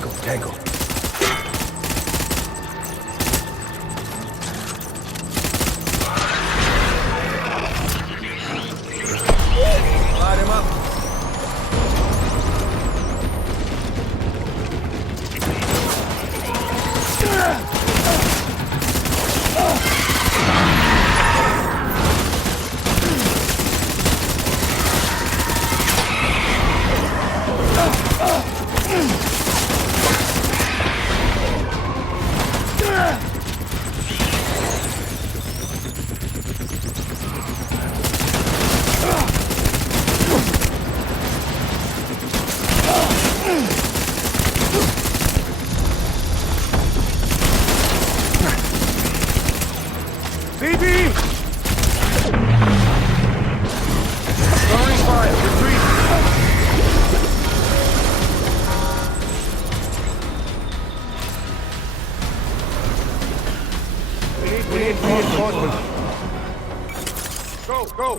Tango. Light him up. BB! Throwing fire, retreat! We need reinforcements. Go!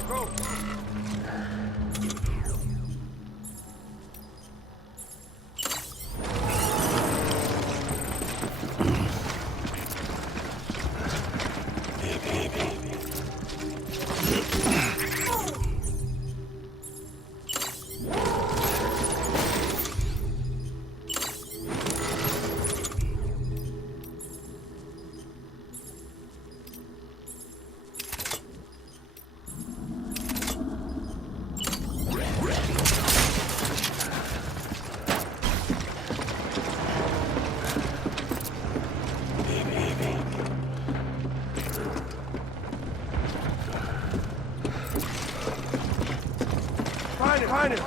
Find it!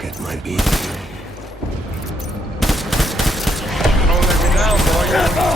Get my beat. Don't let me down, boy. Go!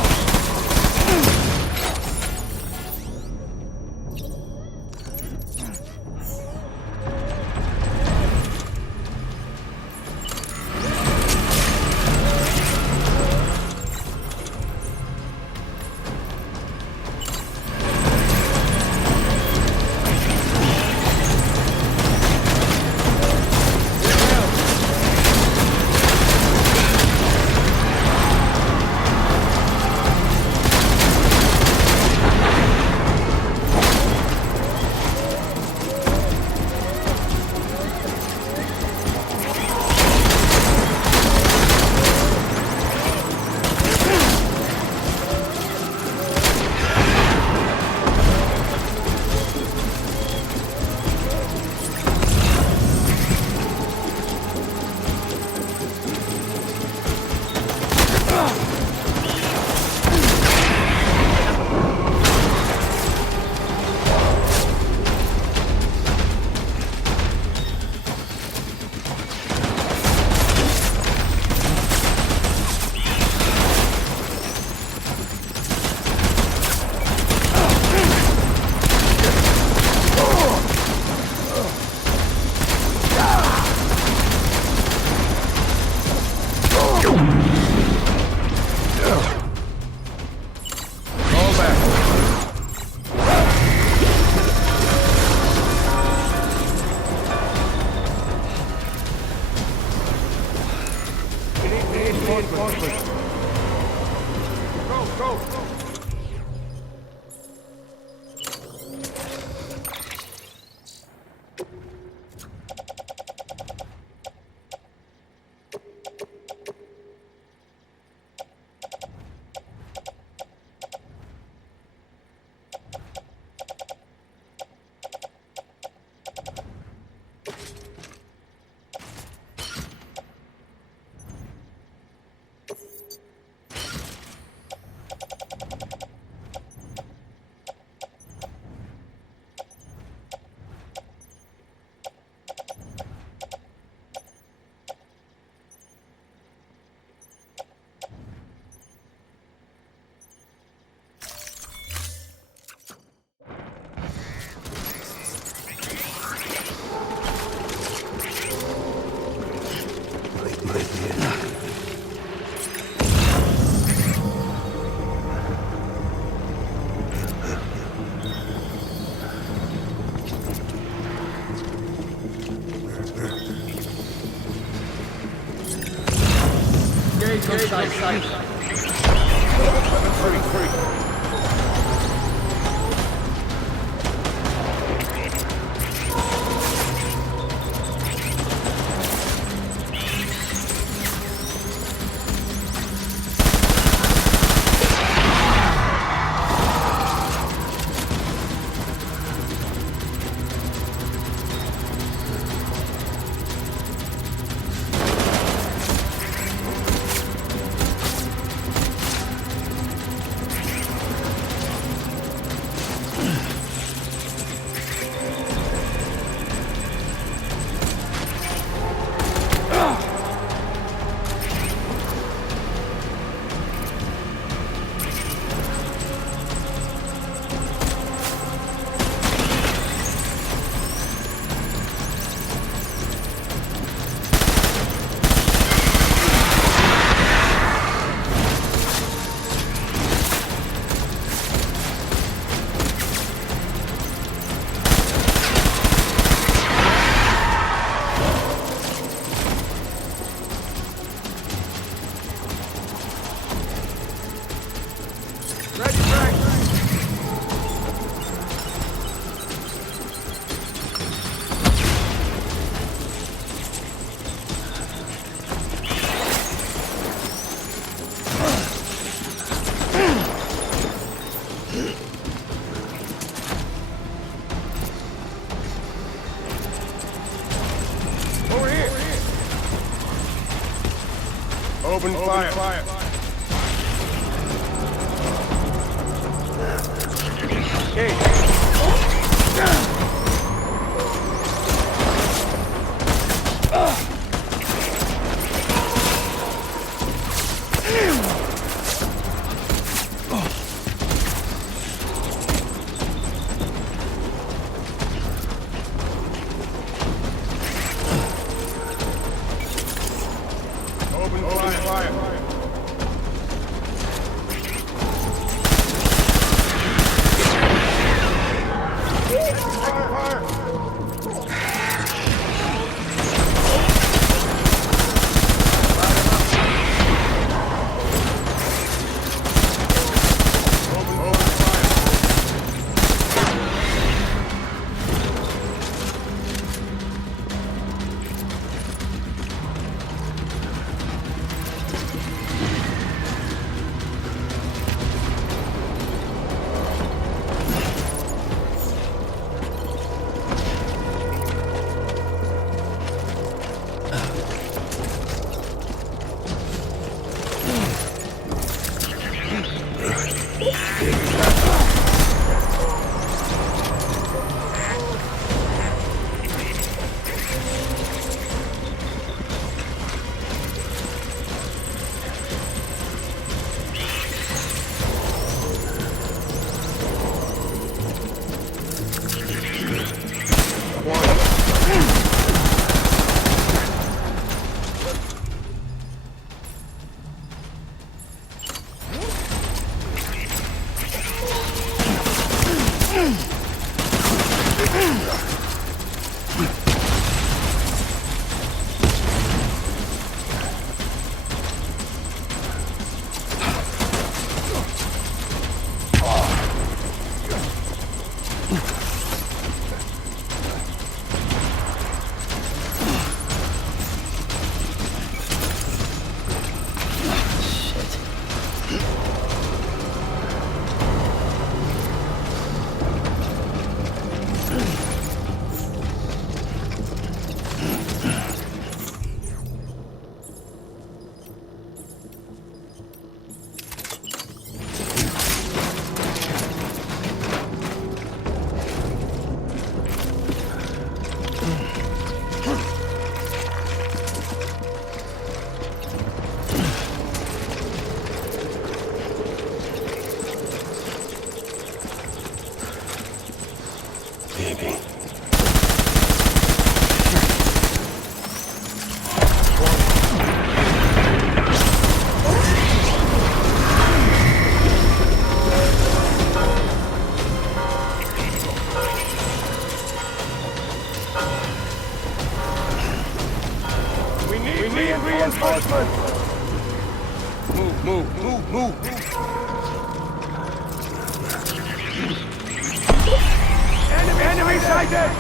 Open fire. Open fire. Move. Enemy sighted!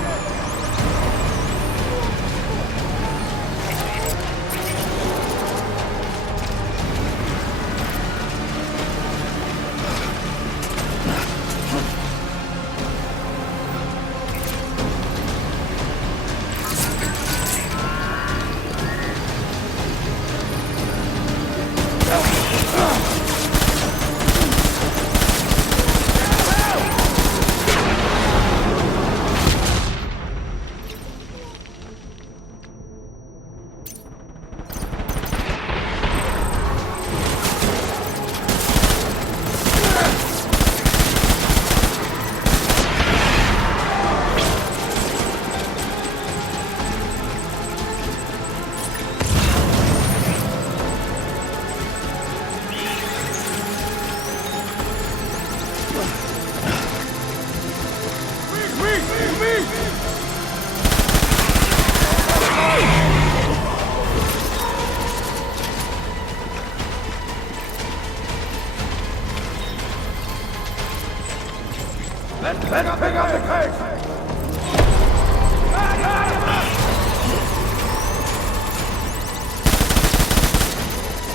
Let's pick up the pace!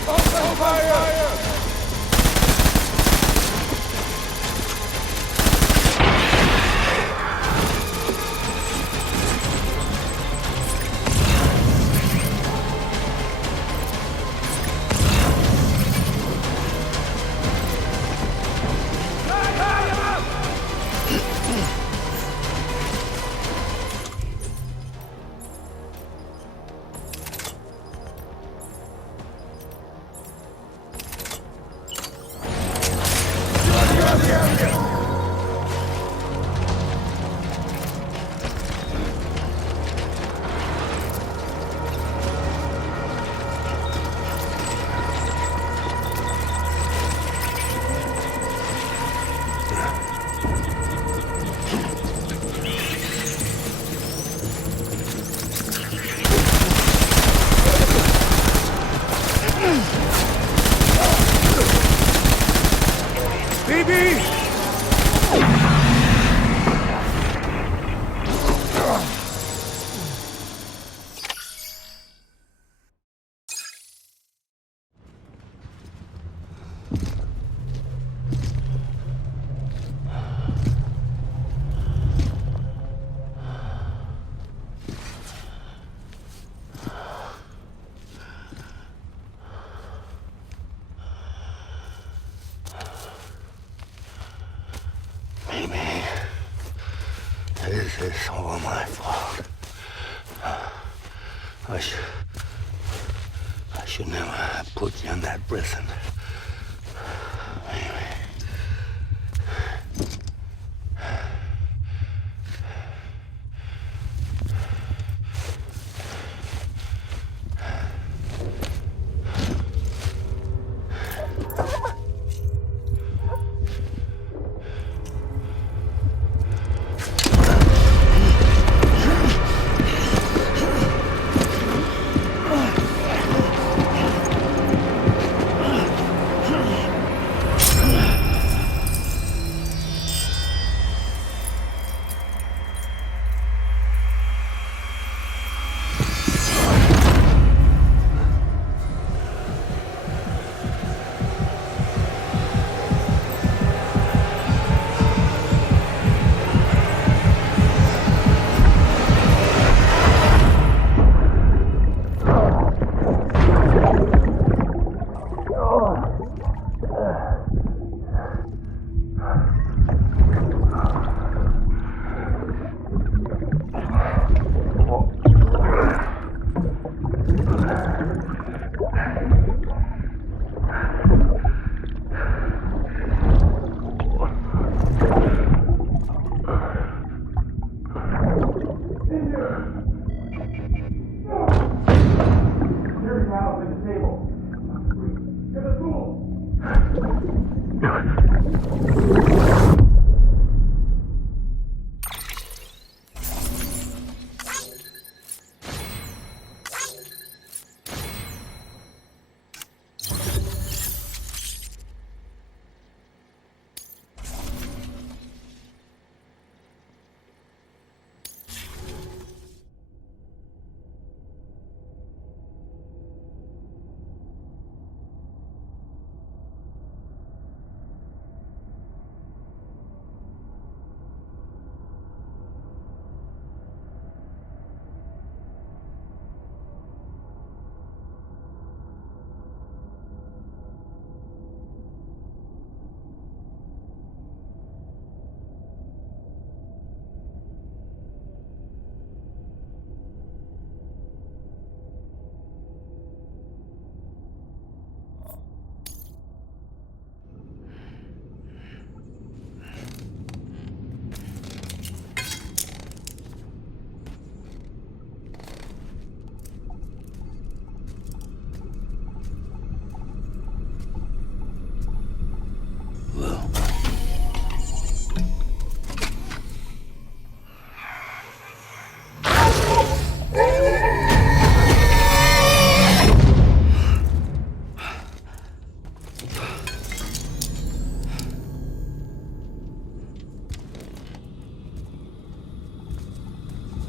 Open fire! This is all my fault. I should never have put you in that prison. Anyway.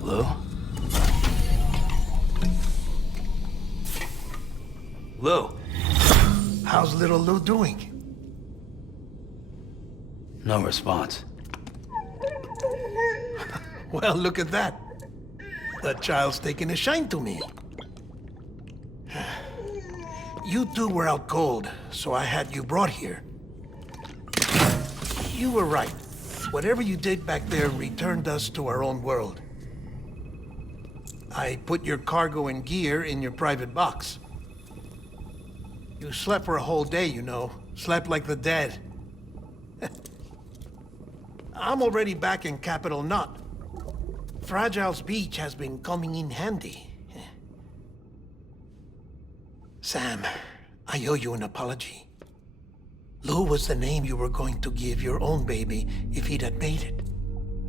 Lou? Lou? How's little Lou doing? No response. Well, look at that. The child's taking a shine to me. You two were out cold, so I had you brought here. You were right. Whatever you did back there returned us to our own world. I put your cargo and gear in your private box. You slept for a whole day, you know. Slept like the dead. I'm already back in Capital Knot. Fragile's beach has been coming in handy. Sam, I owe you an apology. Lou was the name you were going to give your own baby if he'd had made it.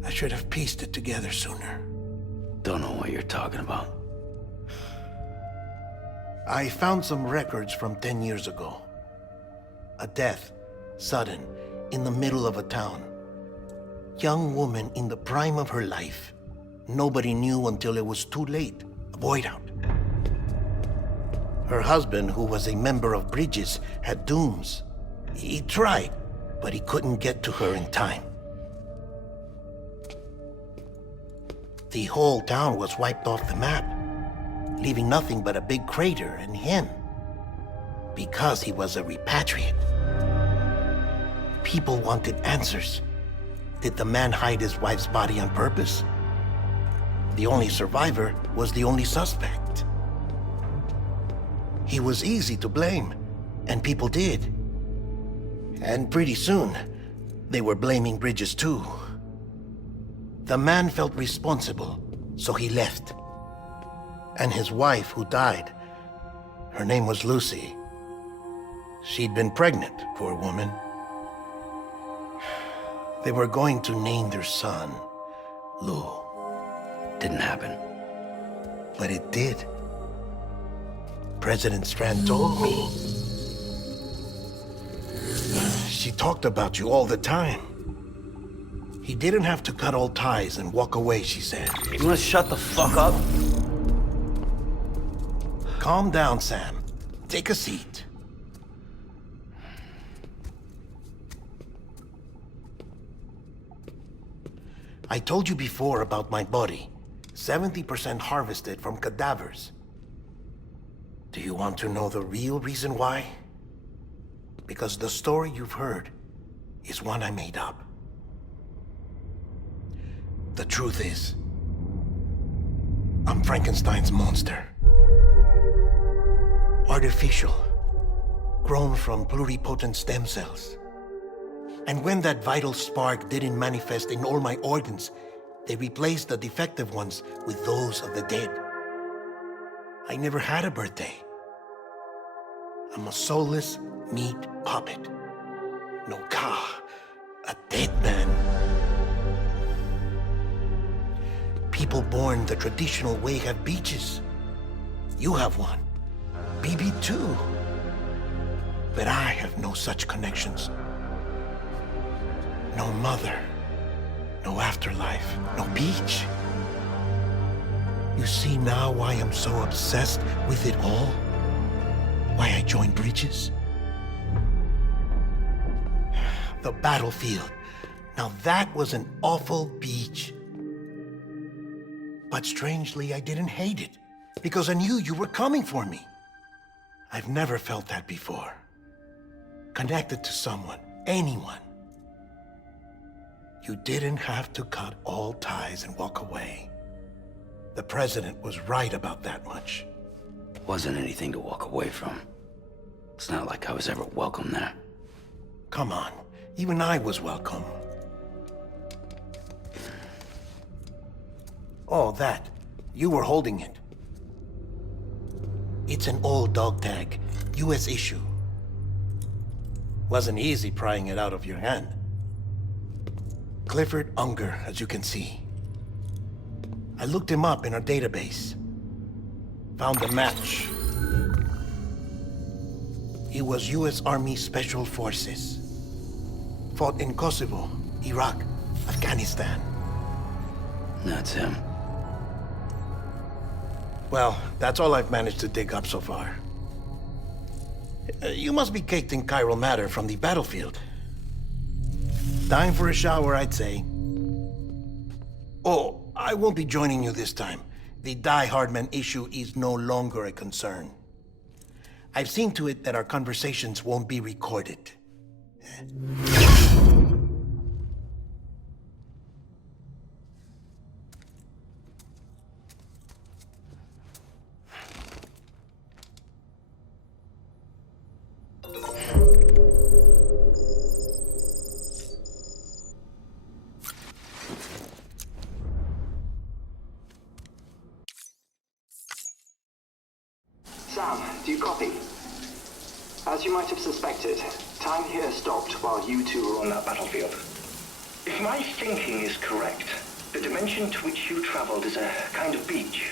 I should have pieced it together sooner. Don't know what you're talking about. I found some records from 10 years ago. A death, sudden, in the middle of a town. Young woman in the prime of her life. Nobody knew until it was too late. A void out. Her husband, who was a member of Bridges, had dooms. He tried, but he couldn't get to her in time. The whole town was wiped off the map, leaving nothing but a big crater and him. Because he was a repatriate. People wanted answers. Did the man hide his wife's body on purpose? The only survivor was the only suspect. He was easy to blame, and people did. And pretty soon, they were blaming Bridges too. The man felt responsible, so he left. And his wife, who died, her name was Lucy. She'd been pregnant, poor woman. They were going to name their son Lou. Didn't happen. But it did. President Strand told me. She talked about you all the time. He didn't have to cut all ties and walk away, she said. You wanna shut the fuck up? Calm down, Sam. Take a seat. I told you before about my body. 70% harvested from cadavers. Do you want to know the real reason why? Because the story you've heard is one I made up. The truth is, I'm Frankenstein's monster. Artificial, grown from pluripotent stem cells. And when that vital spark didn't manifest in all my organs, they replaced the defective ones with those of the dead. I never had a birthday. I'm a soulless meat puppet. No car, a dead man. People born the traditional way have beaches. You have one. BB too. But I have no such connections. No mother. No afterlife. No beach. You see now why I'm so obsessed with it all? Why I joined Bridges? The battlefield. Now that was an awful beach. But strangely, I didn't hate it, because I knew you were coming for me. I've never felt that before. Connected to someone, anyone. You didn't have to cut all ties and walk away. The president was right about that much. Wasn't anything to walk away from. It's not like I was ever welcome there. Come on, even I was welcome. Oh, that. You were holding it. It's an old dog tag, US issue. Wasn't easy prying it out of your hand. Clifford Unger, as you can see. I looked him up in our database. Found a match. He was US Army Special Forces. Fought in Kosovo, Iraq, Afghanistan. That's him. Well, that's all I've managed to dig up so far. You must be caked in chiral matter from the battlefield. Time for a shower, I'd say. Oh, I won't be joining you this time. The Die Hardman issue is no longer a concern. I've seen to it that our conversations won't be recorded. Sam, do you copy? As you might have suspected, time here stopped while you two were on that battlefield. If my thinking is correct, the dimension to which you traveled is a kind of beach.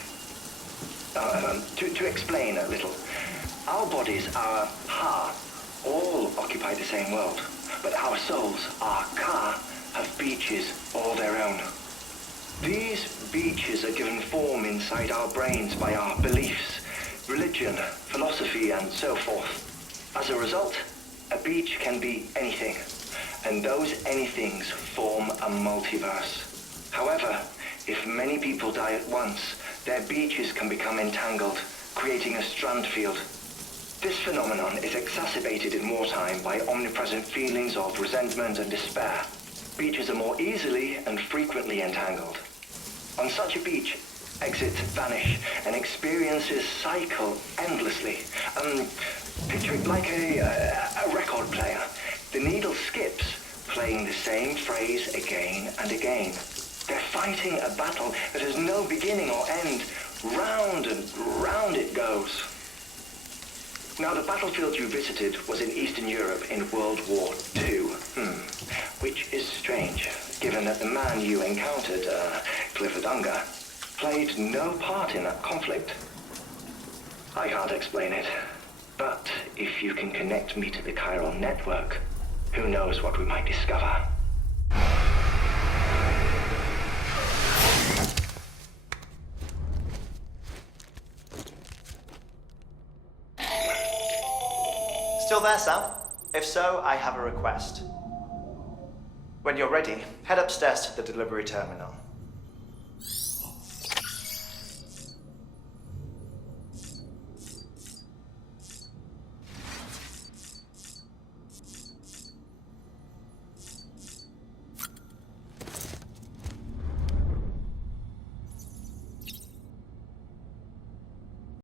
To explain a little, our bodies, our ha, all occupy the same world, but our souls, our ka, have beaches all their own. These beaches are given form inside our brains by our beliefs, religion, philosophy, and so forth. As a result, a beach can be anything, and those anythings form a multiverse. However, if many people die at once, their beaches can become entangled, creating a strand field. This phenomenon is exacerbated in wartime by omnipresent feelings of resentment and despair. Beaches are more easily and frequently entangled. On such a beach, exits vanish and experiences cycle endlessly. Picture it like a record player. The needle skips, playing the same phrase again and again. They're fighting a battle that has no beginning or end. Round and round it goes. Now, the battlefield you visited was in Eastern Europe in World War II. Which is strange, given that the man you encountered, Clifford Unger, played no part in that conflict. I can't explain it, but if you can connect me to the chiral network, who knows what we might discover. Still there, Sam? If so, I have a request. When you're ready, head upstairs to the delivery terminal.